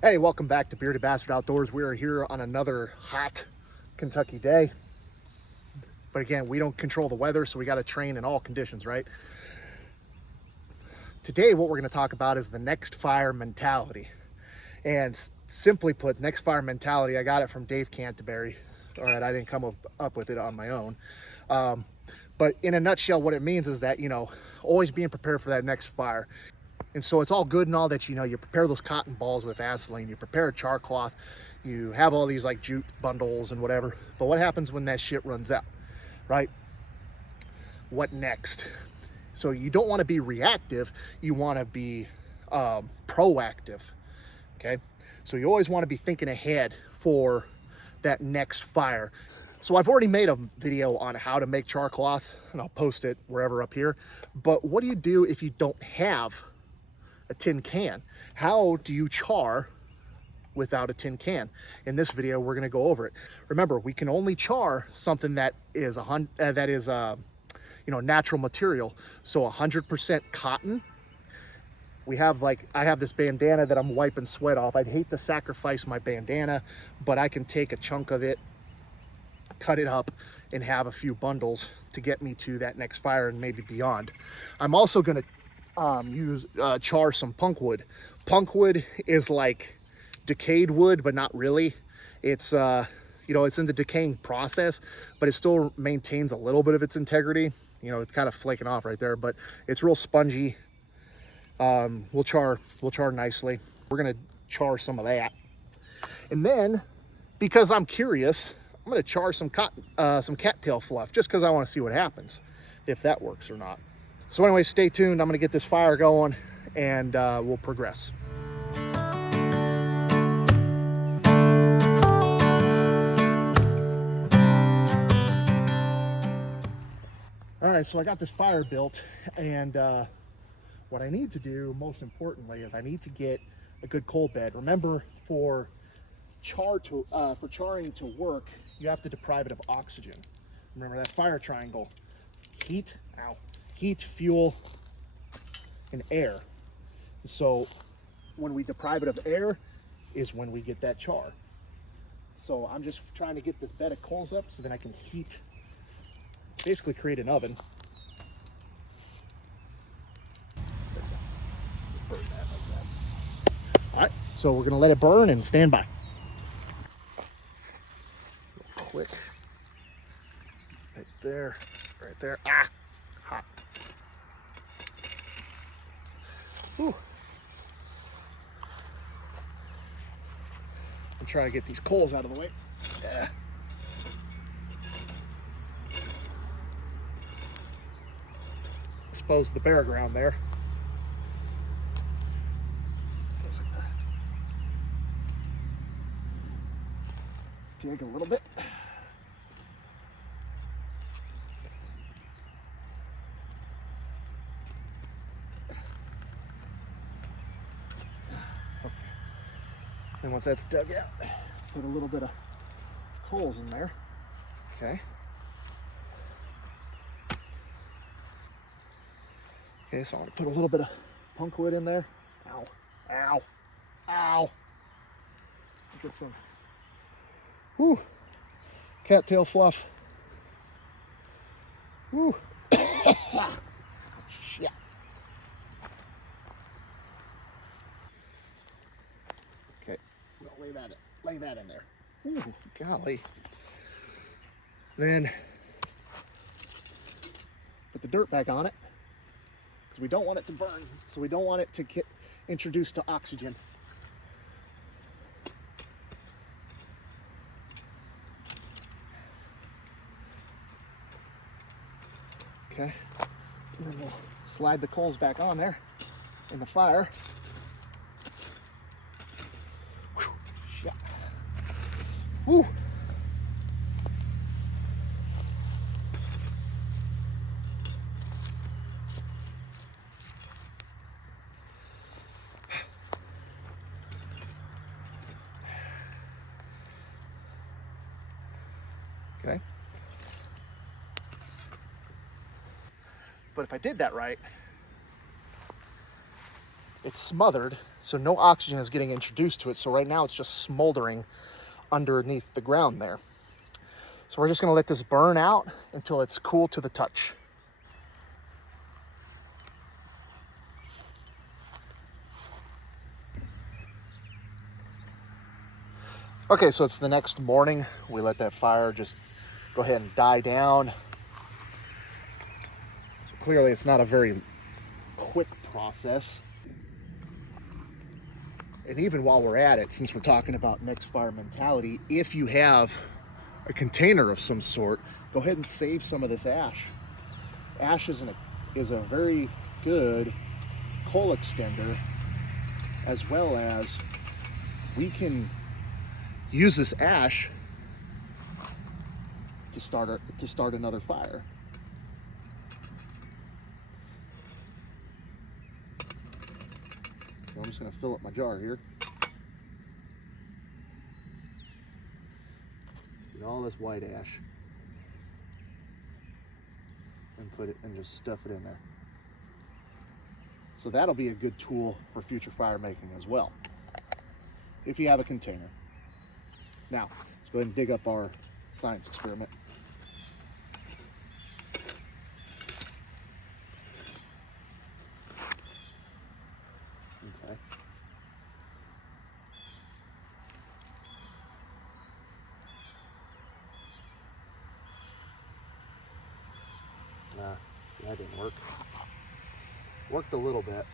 Hey, welcome back to Bearded Bastard Outdoors. We are here on another hot Kentucky day. But again, we don't control the weather, so we got to train in all conditions, right? Today, what we're going to talk about is the next fire mentality. And simply put, next fire mentality, I got it from Dave Canterbury. All right, I didn't come up with it on my own. But in a nutshell, what it means is that, always being prepared for that next fire. And so it's all good and all that, you prepare those cotton balls with Vaseline, you prepare a char cloth, you have all these like jute bundles and whatever. But what happens when that shit runs out, right? What next? So you don't want to be reactive, you want to be proactive, okay? So you always want to be thinking ahead for that next fire. So I've already made a video on how to make char cloth, and I'll post it wherever up here. But what do you do if you don't have a tin can? How do you char without a tin can? In this video, we're going to go over it. Remember, we can only char something that is natural material. So 100% cotton. I have this bandana that I'm wiping sweat off. I'd hate to sacrifice my bandana, but I can take a chunk of it, cut it up, and have a few bundles to get me to that next fire and maybe beyond. I'm also going to char some punk wood. Punk wood is like decayed wood, but not really. It's it's in the decaying process, but it still maintains a little bit of its integrity. It's kind of flaking off right there, but it's real spongy. We'll char nicely. We're gonna char some of that, and then because I'm curious, I'm gonna char some cattail fluff just because I want to see what happens, if that works or not. So anyway, stay tuned. I'm gonna get this fire going and we'll progress. All right, so I got this fire built, and what I need to do, most importantly, is I need to get a good coal bed. Remember, for charring to work, you have to deprive it of oxygen. Remember that fire triangle: heat, fuel, and air. So when we deprive it of air is when we get that char. So I'm just trying to get this bed of coals up so then I can heat, basically create an oven. Burn that like that. All right, so we're gonna let it burn and stand by. Real quick. Right there, right there. Ah, hot. Whew. I'm trying to get these coals out of the way. Yeah. Expose the bare ground there. Dig a little bit. Okay. And once that's dug out, put a little bit of coals in there. Okay. Okay, so I'm gonna put a little bit of punk wood in there. Ow, ow, ow. Get some, cattail fluff. Woo. Shit. Okay, I'll lay that in there. Ooh, golly. Then put the dirt back on it, because we don't want it to burn, so we don't want it to get introduced to oxygen. Okay, and then we'll slide the coals back on there in the fire. Whew, shit. Woo. Okay. But if I did that right, it's smothered, so no oxygen is getting introduced to it. So right now it's just smoldering underneath the ground there. So we're just gonna let this burn out until it's cool to the touch. Okay, so it's the next morning. We let that fire just go ahead and die down. So clearly it's not a very quick process. And even while we're at it, since we're talking about next fire mentality, if you have a container of some sort, go ahead and save some of this ash. Ash is a very good coal extender, as well as we can use this ash to start another fire. So I'm just going to fill up my jar here. Get all this white ash and put it and just stuff it in there. So that'll be a good tool for future fire making as well, if you have a container. Now, let's go ahead and dig up our science experiment. Okay. Nah, that didn't work. Worked a little bit.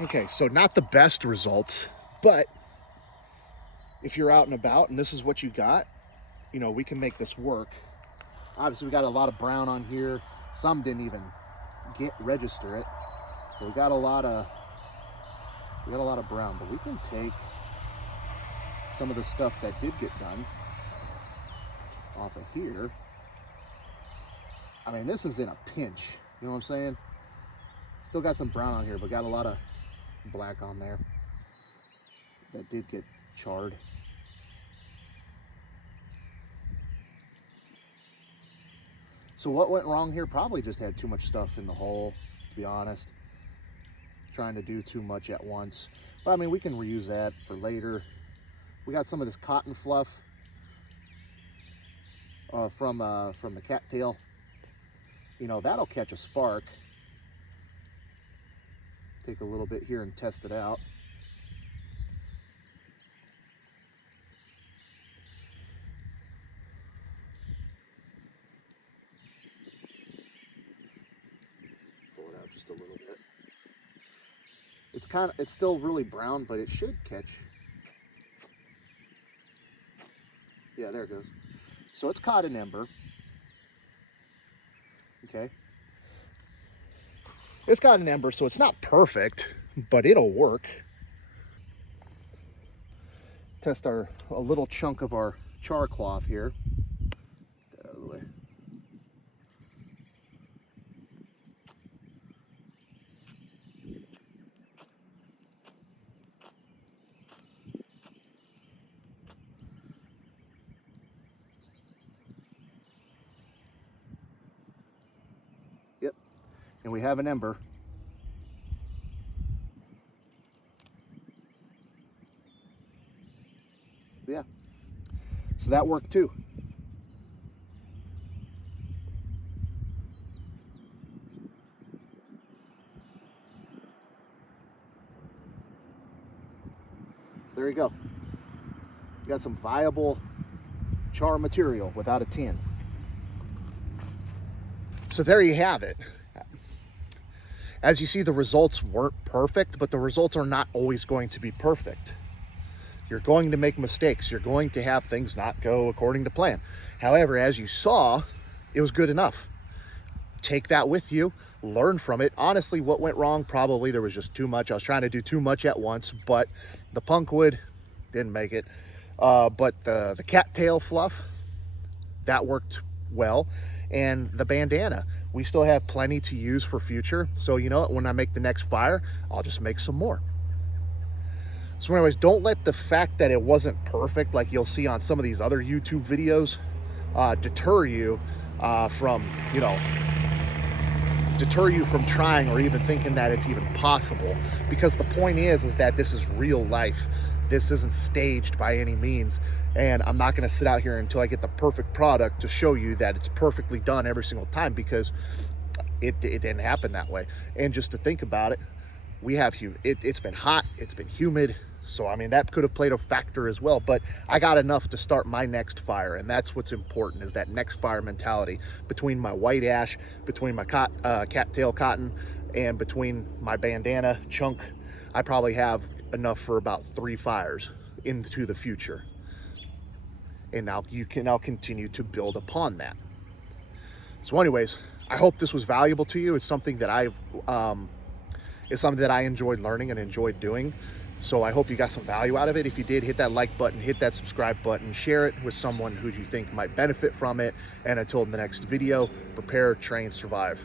Okay, so not the best results, but if you're out and about and this is what you got, you know, we can make this work. Obviously, we got a lot of brown on here. Some didn't even register it. But we got a lot of brown, but we can take some of the stuff that did get done off of here. I mean, this is in a pinch, you know what I'm saying? Still got some brown on here, but got a lot of black on there that did get charred. So what went wrong here? Probably just had too much stuff in the hole, to be honest. Trying to do too much at once. But I mean, we can reuse that for later. We got some of this cotton fluff from the cattail. You know, that'll catch a spark. Take a little bit here and test it out. Pull it out just a little bit. It's still really brown, but it should catch. Yeah, there it goes. So it's caught an ember. Okay. It's got an ember, so it's not perfect, but it'll work. Test a little chunk of our char cloth here. Get that out of the way. Yep, and we have an ember. Yeah, so that worked too. So there you go. You got some viable char material without a tin. So there you have it. As you see, the results weren't perfect, but the results are not always going to be perfect. You're going to make mistakes. You're going to have things not go according to plan. However, as you saw, it was good enough. Take that with you, learn from it. Honestly, what went wrong? Probably there was just too much. I was trying to do too much at once, but the punkwood didn't make it. But the cattail fluff, that worked well. And the bandana, we still have plenty to use for future. So you know what, when I make the next fire, I'll just make some more. So anyways, don't let the fact that it wasn't perfect, like you'll see on some of these other YouTube videos, deter you from trying or even thinking that it's even possible. Because the point is that this is real life. This isn't staged by any means. And I'm not gonna sit out here until I get the perfect product to show you that it's perfectly done every single time, because it didn't happen that way. And just to think about it, it's been hot, it's been humid. So, I mean, that could have played a factor as well, but I got enough to start my next fire. And that's what's important, is that next fire mentality. Between my white ash, between my cattail cotton, and between my bandana chunk, I probably have enough for about 3 fires into the future. And now I'll continue to build upon that. So anyways, I hope this was valuable to you. It's something that I enjoyed learning and enjoyed doing. So I hope you got some value out of it. If you did, hit that like button, hit that subscribe button, share it with someone who you think might benefit from it. And until the next video, prepare, train, survive.